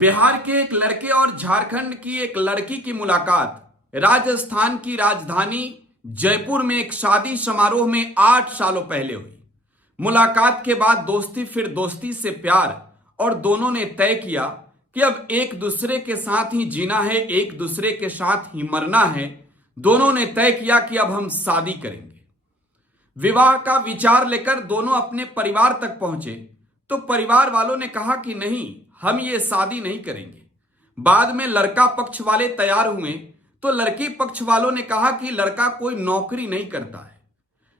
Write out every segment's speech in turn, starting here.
बिहार के एक लड़के और झारखंड की एक लड़की की मुलाकात राजस्थान की राजधानी जयपुर में एक शादी समारोह में 8 सालों पहले हुई। मुलाकात के बाद दोस्ती, फिर दोस्ती से प्यार, और दोनों ने तय किया कि अब एक दूसरे के साथ ही जीना है, एक दूसरे के साथ ही मरना है। दोनों ने तय किया कि अब हम शादी करेंगे। विवाह का विचार लेकर दोनों अपने परिवार तक पहुंचे तो परिवार वालों ने कहा कि नहीं, हम ये शादी नहीं करेंगे। बाद में लड़का पक्ष वाले तैयार हुए तो लड़की पक्ष वालों ने कहा कि लड़का कोई नौकरी नहीं करता है।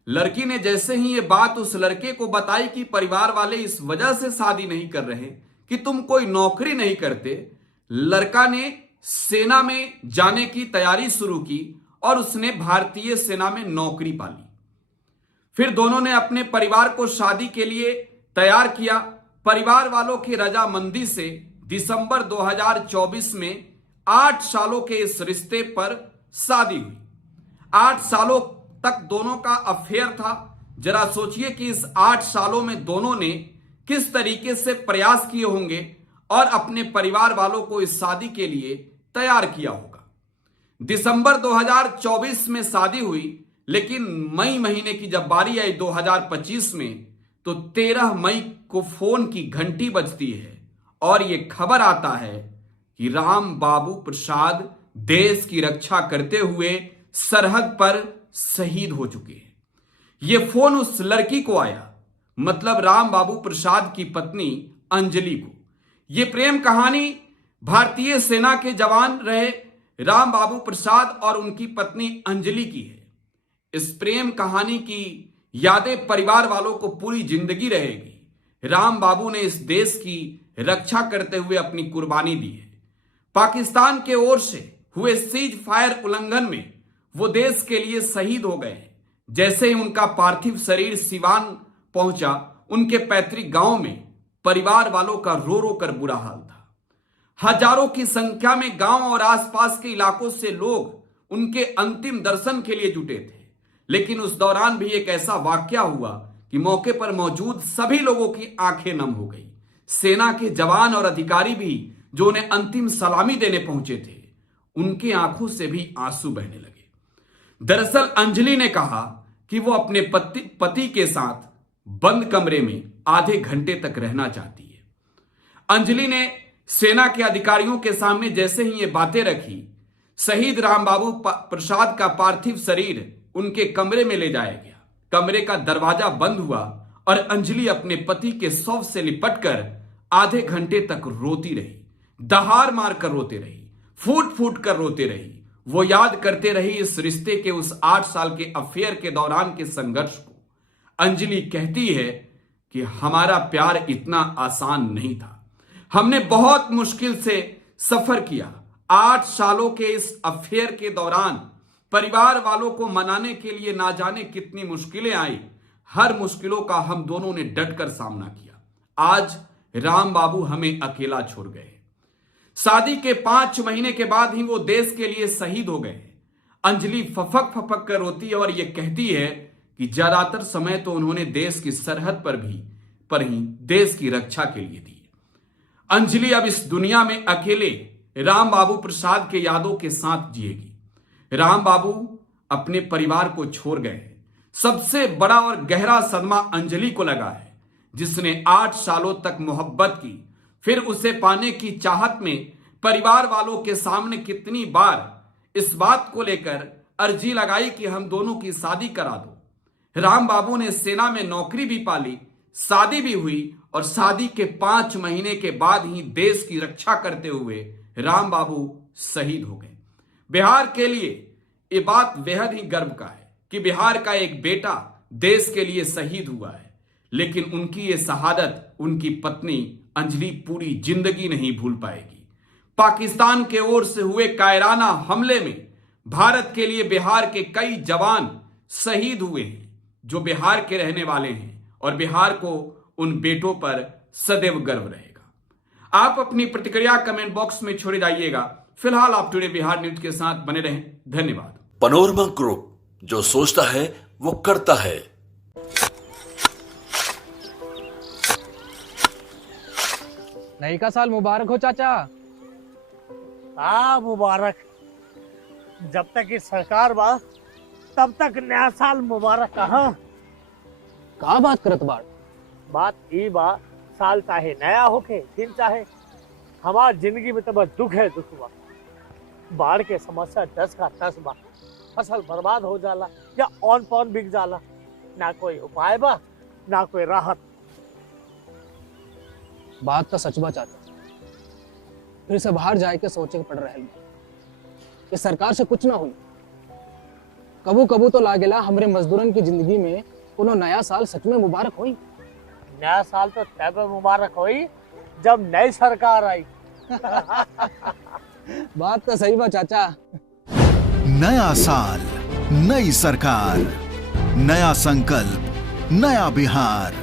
लड़की ने जैसे ही ये बात उस लड़के को बताई कि परिवार वाले इस वजह से शादी नहीं कर रहे कि तुम कोई नौकरी नहीं करते, लड़का ने सेना में जाने की तैयारी शुरू की और उसने भारतीय सेना में नौकरी पाली। फिर दोनों ने अपने परिवार को शादी के लिए तैयार किया। परिवार वालों की रजामंदी से दिसंबर 2024 में 8 सालों के इस रिश्ते पर शादी हुई। 8 सालों तक दोनों का अफेयर था। जरा सोचिए कि इस 8 सालों में दोनों ने किस तरीके से प्रयास किए होंगे और अपने परिवार वालों को इस शादी के लिए तैयार किया होगा। दिसंबर 2024 में शादी हुई, लेकिन मई महीने की जब बारी आई 2025 में, तो 13 मई को फोन की घंटी बजती है और यह खबर आता है कि राम बाबू प्रसाद देश की रक्षा करते हुए सरहद पर शहीद हो चुके हैं। यह फोन उस लड़की को आया, मतलब राम बाबू प्रसाद की पत्नी अंजलि को। यह प्रेम कहानी भारतीय सेना के जवान रहे राम बाबू प्रसाद और उनकी पत्नी अंजलि की है। इस प्रेम कहानी की यादें परिवार वालों को पूरी जिंदगी रहेगी। राम बाबू ने इस देश की रक्षा करते हुए अपनी कुर्बानी दी है। पाकिस्तान के ओर से हुए सीज फायर उल्लंघन में वो देश के लिए शहीद हो गए। जैसे ही उनका पार्थिव शरीर सिवान पहुंचा, उनके पैतृक गांव में परिवार वालों का रो रो कर बुरा हाल था। हजारों की संख्या में गांव और आसपास के इलाकों से लोग उनके अंतिम दर्शन के लिए जुटे थे। लेकिन उस दौरान भी एक ऐसा वाकया हुआ कि मौके पर मौजूद सभी लोगों की आंखें नम हो गई। सेना के जवान और अधिकारी भी जो उन्हें अंतिम सलामी देने पहुंचे थे, उनकी आंखों से भी आंसू बहने लगे। दरअसल अंजलि ने कहा कि वो अपने पति के साथ बंद कमरे में आधे घंटे तक रहना चाहती है। अंजलि ने सेना के अधिकारियों के सामने जैसे ही ये बातें रखी, शहीद राम बाबू प्रसाद का पार्थिव शरीर उनके कमरे में ले जाया गया। कमरे का दरवाजा बंद हुआ और अंजलि अपने पति के शव से लिपटकर आधे घंटे तक रोती रही, दहाड़ मारकर रोते रही, फूट फूट कर रोते रही। वो याद करते रही इस रिश्ते के उस 8 साल के अफेयर के दौरान के संघर्ष को। अंजलि कहती है कि हमारा प्यार इतना आसान नहीं था। हमने बहुत मुश्किल से सफर किया। 8 सालों के इस अफेयर के दौरान परिवार वालों को मनाने के लिए ना जाने कितनी मुश्किलें आई। हर मुश्किलों का हम दोनों ने डटकर सामना किया। आज राम बाबू हमें अकेला छोड़ गए। शादी के 5 महीने के बाद ही वो देश के लिए शहीद हो गए। अंजलि फपक फपक कर रोती है और ये कहती है कि ज्यादातर समय तो उन्होंने देश की सरहद पर ही देश की रक्षा के लिए दी। अंजलि अब इस दुनिया में अकेले राम बाबू प्रसाद के यादों के साथ जिएगी। राम बाबू अपने परिवार को छोड़ गए। सबसे बड़ा और गहरा सदमा अंजलि को लगा है, जिसने 8 सालों तक मोहब्बत की, फिर उसे पाने की चाहत में परिवार वालों के सामने कितनी बार इस बात को लेकर अर्जी लगाई कि हम दोनों की शादी करा दो। राम बाबू ने सेना में नौकरी भी पाली, शादी भी हुई और शादी के 5 महीने के बाद ही देश की रक्षा करते हुए राम बाबू शहीद हो गए। बिहार के लिए ये बात बेहद ही गर्व का है कि बिहार का एक बेटा देश के लिए शहीद हुआ है। लेकिन उनकी ये शहादत उनकी पत्नी अंजलि पूरी जिंदगी नहीं भूल पाएगी। पाकिस्तान के ओर से हुए कायराना हमले में भारत के लिए बिहार के कई जवान शहीद हुए हैं, जो बिहार के रहने वाले हैं, और बिहार को उन बेटों पर सदैव गर्व रहेगा। आप अपनी प्रतिक्रिया कमेंट बॉक्स में छोड़े जाइएगा। फिलहाल आप टुडे बिहार न्यूज के साथ बने रहें। धन्यवाद। पनोरमा ग्रुप, जो सोचता है वो करता है। नई का साल मुबारक हो चाचा। मुबारक। जब तक ये सरकार बा तब तक नया साल मुबारक। कहाँ का बात करत बाड़? बात ई बा, साल चाहे नया होके दिन चाहे, हमार जिंदगी में तो बस दुख है, दुख बा। बाढ़ के समस्या 10 का 10 बा। फसल बर्बाद हो जाला या ऑन पॉन बिक जाला, ना कोई उपाय बा ना कोई राहत। बात तो सच बा चाचा। फिर से बाहर जाए के सोचे के पड़ रहे कि सरकार से कुछ ना हुई। कबू कबू तो लागेला हमरे मजदूरन की जिंदगी में कोनो नया साल सच में मुबारक हुई। नया साल तो तब मुबारक हुई जब नई सरकार आई। बात तो सही बा चाचा। नया साल, नई सरकार, नया संकल्प, नया बिहार।